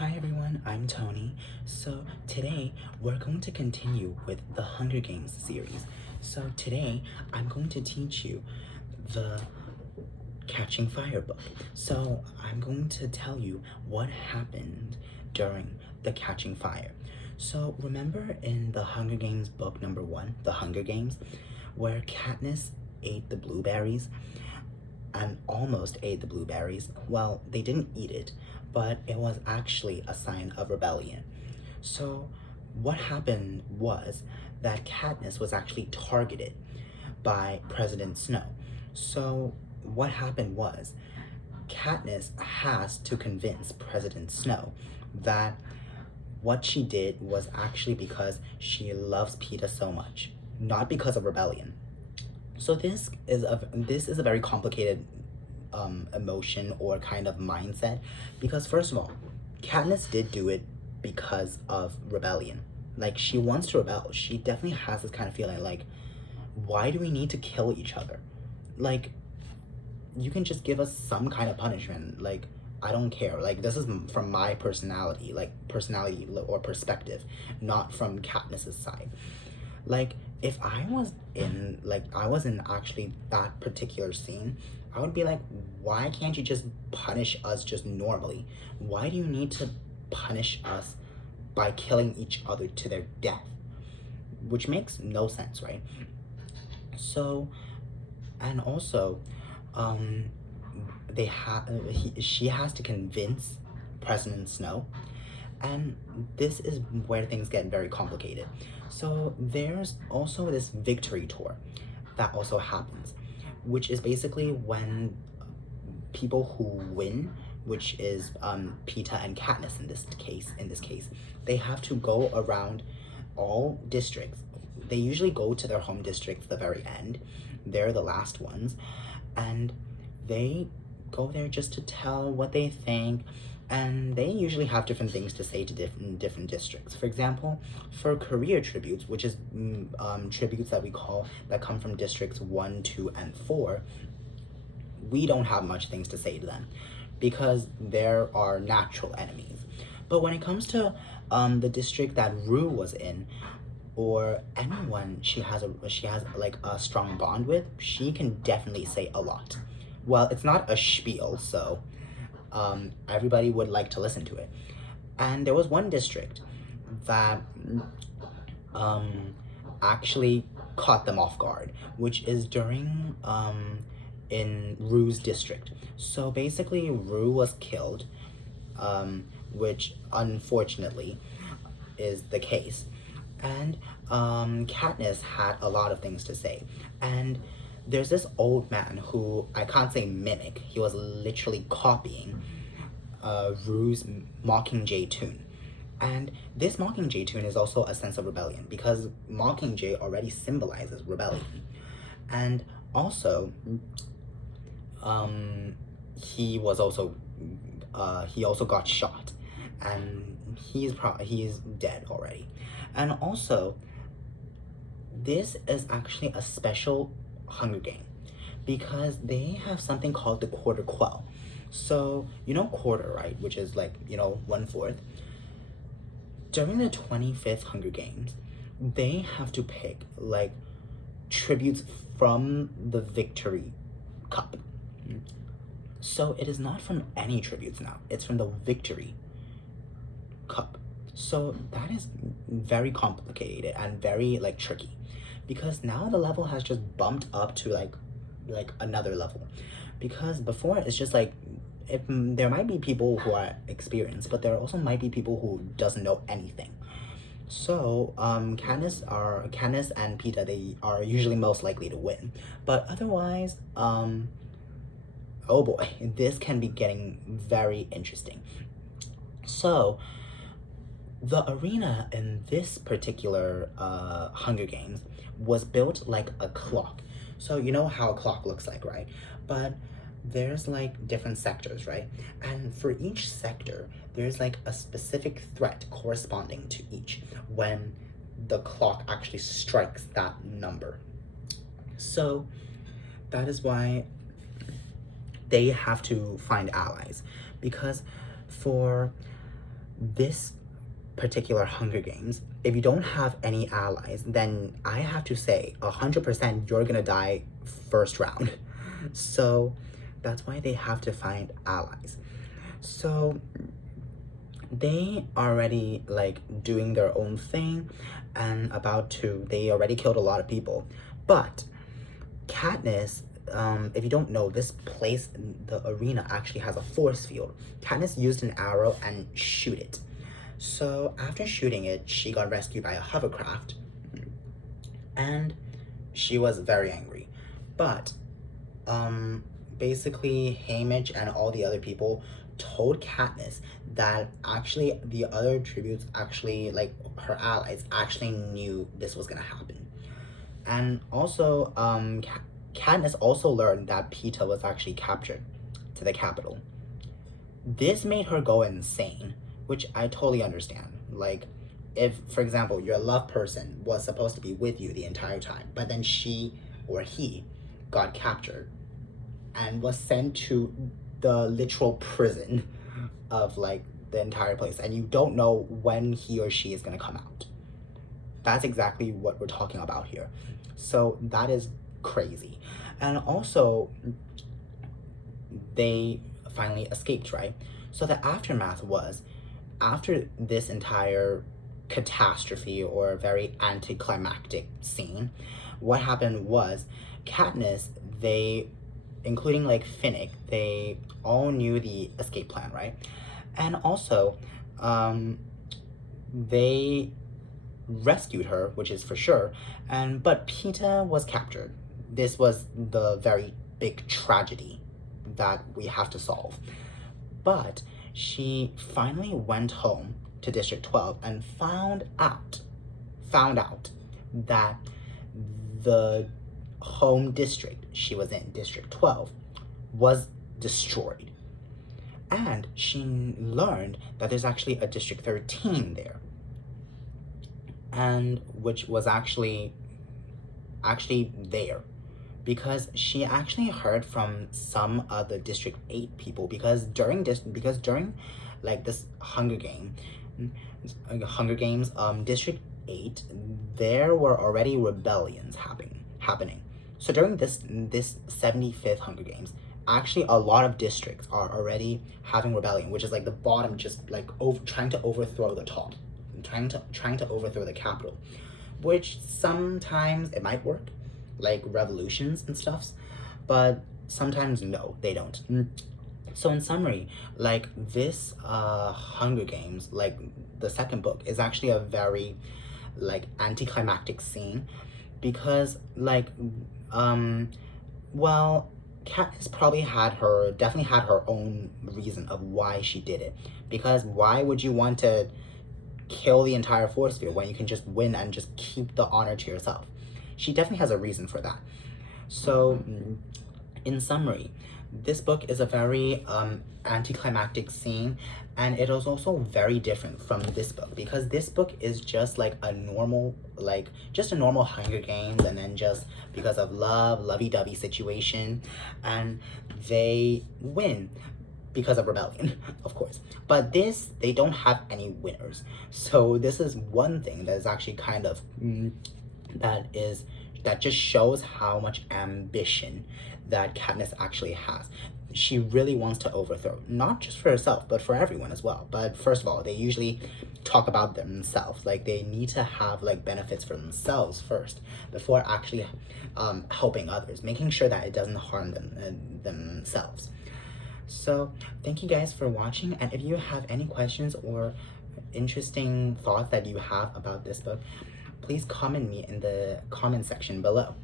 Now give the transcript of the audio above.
Hi everyone, I'm Tony. So today we're going to continue with the Hunger Games series. So today I'm going to teach you the Catching Fire book. So I'm going to tell you what happened during the Catching Fire. So remember in the Hunger Games book number 1, The Hunger Games, where Katniss ate the blueberries and almost ate the blueberries. Well, they didn't eat it, but it was actually a sign of rebellion. So what happened was that Katniss was actually targeted by President Snow. So what happened was Katniss has to convince President Snow that what she did was actually because she loves Peeta so much, not because of rebellion. So this is a very complicated emotion or kind of mindset, because first of all, Katniss did do it because of rebellion. Like, she wants to rebel. She definitely has this kind of feeling like, why do we need to kill each other? Like, you can just give us some kind of punishment. Like, I don't care. Like, this is from my personality, like personality or perspective, not from Katniss's side. Like, if I was in actually that particular scene, I would be like, why can't you just punish us just normally? Why do you need to punish us by killing each other to their death? Which makes no sense, right? So, and also, she has to convince President Snow, and this is where things get very complicated. So there's also this victory tour that also happens, which is basically when people who win, which is Peeta and Katniss in this case, they have to go around all districts. They usually go to their home districts the very end. They're the last ones, and they go there just to tell what they think, and they usually have different things to say to different districts. For example, for career tributes, which is tributes that come from districts 1, 2, and 4, we don't have much things to say to them because there are natural enemies. But when it comes to the district that Rue was in, or anyone she has like a strong bond with, she can definitely say a lot. Well, it's not a spiel, so everybody would like to listen to it. And there was one district that actually caught them off guard, which is during in Rue's district. So basically, Rue was killed, which unfortunately is the case. And Katniss had a lot of things to say. And there's this old man who, I can't say mimic, he was literally copying Rue's Mockingjay tune. And this Mockingjay tune is also a sense of rebellion, because Mockingjay already symbolizes rebellion. And also, he also got shot, and he's dead already. And also, this is actually a special Hunger Game because they have something called the Quarter Quell. So, you know quarter, right? Which is like, 1/4. During the 25th Hunger Games, they have to pick like tributes from the Victory Cup. So it is not from any tributes now, it's from the Victory Cup. So that is very complicated and very like tricky, because now the level has just bumped up to like another level. Because before it's just like, if there might be people who are experienced, but there also might be people who doesn't know anything. So Katniss and Peeta, they are usually most likely to win, but otherwise oh boy, this can be getting very interesting. So the arena in this particular Hunger Games was built like a clock. So you know how a clock looks like, right? But there's like different sectors, right? And for each sector, there's like a specific threat corresponding to each when the clock actually strikes that number. So that is why they have to find allies, because for this particular Hunger Games, if you don't have any allies, then I have to say 100% you're gonna die first round. So that's why they have to find allies. So they already like doing their own thing and they already killed a lot of people. But Katniss, if you don't know, this place, the arena actually has a force field. Katniss used an arrow and shoot it. So after shooting it, she got rescued by a hovercraft and she was very angry. But basically Haymitch and all the other people told Katniss that actually the other tributes, actually like her allies, actually knew this was gonna happen. And also Katniss also learned that Peeta was actually captured to the capital. This made her go insane, which I totally understand. Like, if, for example, your love person was supposed to be with you the entire time, but then she or he got captured and was sent to the literal prison of like the entire place, and you don't know when he or she is gonna come out. That's exactly what we're talking about here. So that is crazy. And also, they finally escaped, right? So the aftermath was, after this entire catastrophe or very anticlimactic scene, what happened was Katniss, they, including like Finnick, they all knew the escape plan, right? And also, they rescued her, which is for sure, but Peeta was captured. This was the very big tragedy that we have to solve. But she finally went home to District 12 and found out that the home district she was in, District 12, was destroyed. And she learned that there's actually a District 13 there, and which was actually there because she actually heard from some of the District 8 people, because during like this Hunger Games, District 8, there were already rebellions happening. So during this 75th Hunger Games, actually a lot of districts are already having rebellion, which is like the bottom, just like trying to overthrow the top, trying to overthrow the capital, which sometimes it might work, like revolutions and stuffs, but sometimes no, they don't. So in summary, like this Hunger Games, like the second book, is actually a very like anticlimactic scene, because like well, Katniss definitely had her own reason of why she did it, because why would you want to kill the entire force field when you can just win and just keep the honor to yourself? She definitely has a reason for that. So in summary, this book is a very anticlimactic scene, and it is also very different from this book, because this book is just like a normal, just a normal Hunger Games, and then just because of lovey-dovey situation, and they win because of rebellion, of course. But this, they don't have any winners. So this is one thing that is actually kind of that just shows how much ambition that Katniss actually has. She really wants to overthrow, not just for herself, but for everyone as well. But first of all, they usually talk about themselves. Like, they need to have like benefits for themselves first before actually helping others, making sure that it doesn't harm themselves. So thank you guys for watching, and if you have any questions or interesting thoughts that you have about this book, please comment me in the comment section below.